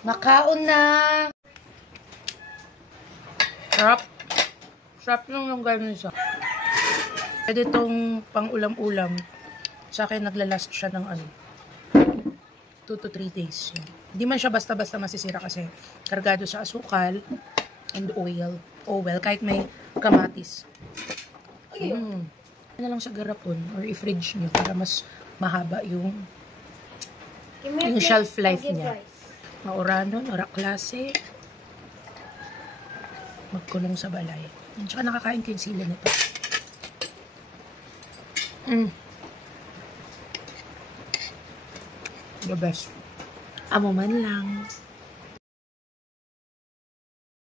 Makaon na! Sarap. Sarap yung garnish. Pwede itong pang ulam-ulam. Sa akin, naglalast siya ng 2 to 3 days. Hindi man siya basta-basta masisira kasi kargado sa asukal and oil. Oh well, kahit may kamatis. Ano lang sa garapon or i-fridge nyo para mas mahaba yung shelf life niya. Mauranon, ora klase. Magkulong sa balay. Tsaka nakakain ko yung sila nito. The best. Amo man lang.